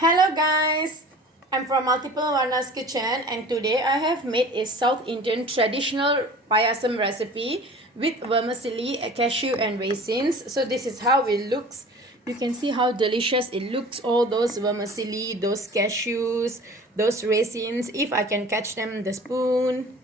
Hello guys, I'm from Multiplewarnas kitchen and today I have made a South Indian traditional payasam recipe with vermicelli, cashew and raisins. So this is how it looks. You can see how delicious it looks, all those vermicelli, those cashews, those raisins. If I can catch them with the spoon.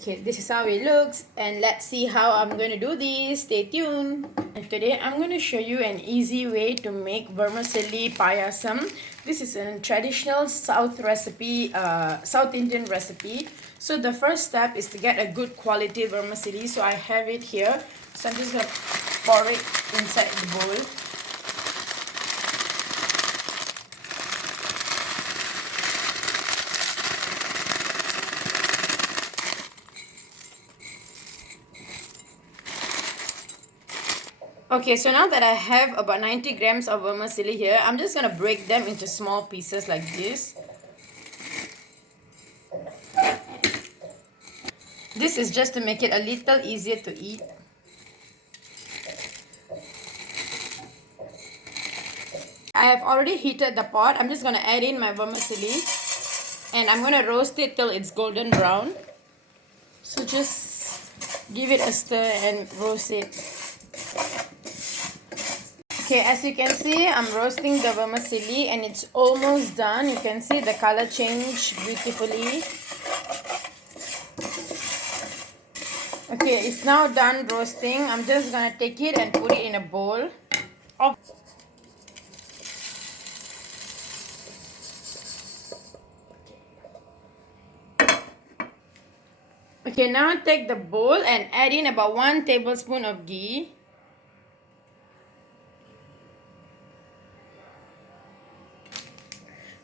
Okay, this is how it looks and let's see how I'm going to do this. Stay tuned. And today I'm going to show you an easy way to make vermicelli payasam. This is a traditional South Indian recipe. So the first step is to get a good quality vermicelli. So I have it here. So I'm just going to pour it inside the bowl. Okay, so now that I have about 90 grams of vermicelli here, I'm just going to break them into small pieces like this. This is just to make it a little easier to eat. I have already heated the pot. I'm just going to add in my vermicelli and I'm going to roast it till it's golden brown. So just give it a stir and roast it. Okay, as you can see, I'm roasting the vermicelli and it's almost done. You can see the color change beautifully. Okay, it's now done roasting. I'm just gonna take it and put it in a bowl. Okay, now take the bowl and add in about 1 tablespoon of ghee.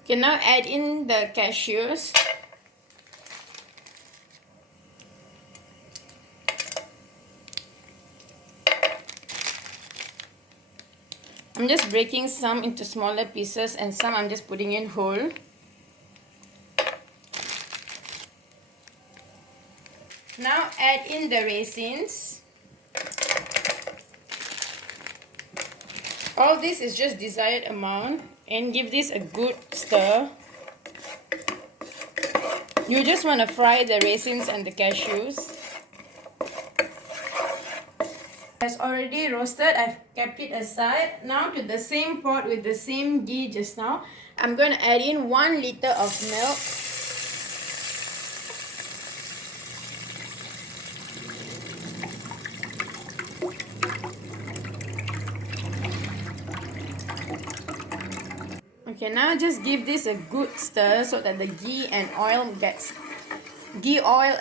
Okay, now add in the cashews. I'm just breaking some into smaller pieces and some I'm just putting in whole. Now add in the raisins. All this is just desired amount and give this a good stir. You just want to fry the raisins and the cashews. It's already roasted. I've kept it aside. Now to the same pot with the same ghee just now, I'm going to add in 1 liter of milk. Okay, now just give this a good stir so that the ghee oil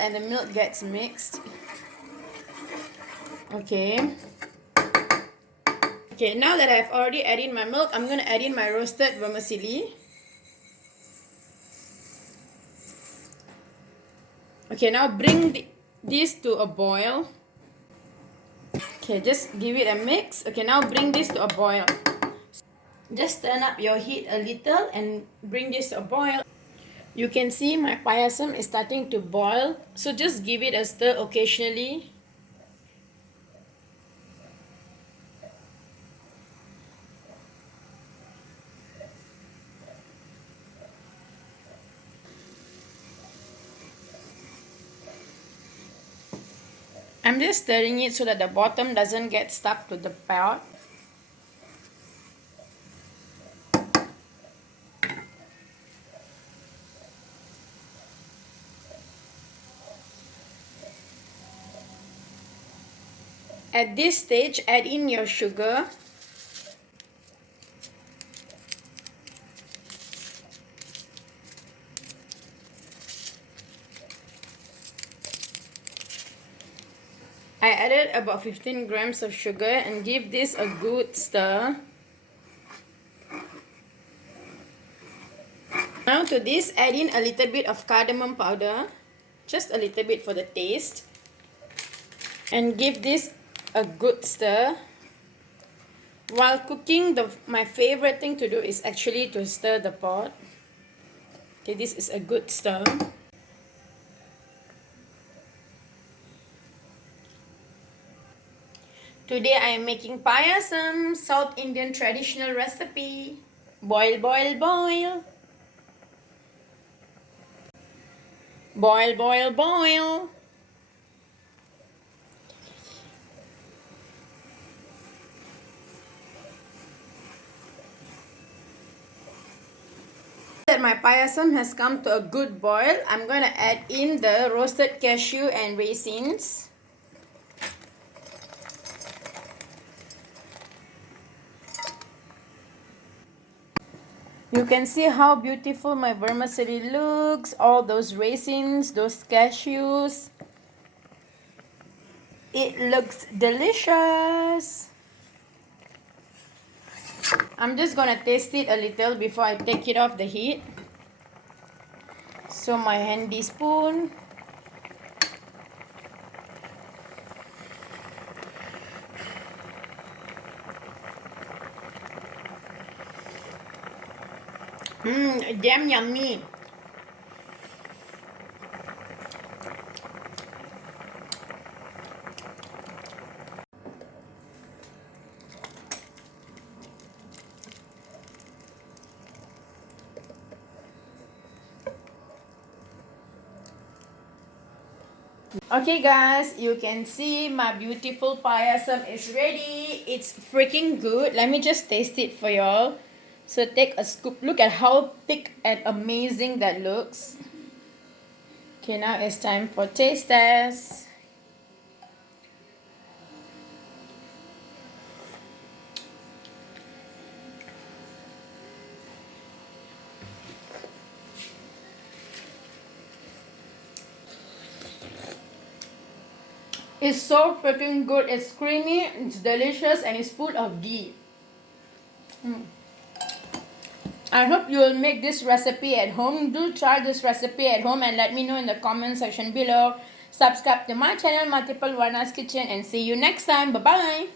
and the milk gets mixed. Okay. Okay, now that I've already added in my milk, I'm going to add in my roasted vermicelli. Okay, now bring this to a boil. Okay, just give it a mix. Okay, now bring this to a boil. Just turn up your heat a little and bring this to a boil. You can see my payasam is starting to boil. So just give it a stir occasionally. I'm just stirring it so that the bottom doesn't get stuck to the pot. At this stage, add in your sugar. I added about 15 grams of sugar and give this a good stir. Now to this, add in a little bit of cardamom powder, just a little bit for the taste. And give this a good stir. While cooking, my favorite thing to do is actually to stir the pot. Okay, this is a good stir. Today I am making payasam, South Indian traditional recipe. Boil, boil, boil. Boil, boil, boil. That my payasam has come to a good boil, I'm going to add in the roasted cashew and raisins. You can see how beautiful my vermicelli looks, all those raisins, those cashews. It looks delicious. I'm just gonna taste it a little before I take it off the heat. So my handy spoon. Damn yummy. Okay guys, you can see my beautiful payasam is ready. It's freaking good. Let me just taste it for y'all. So take a scoop. Look at how thick and amazing that looks. Okay, now it's time for taste test. It's so freaking good. It's creamy, it's delicious, and it's full of ghee. I hope you will make this recipe at home. Do try this recipe at home and let me know in the comment section below. Subscribe to my channel Multiplewarnas Kitchen and see you next time. Bye bye.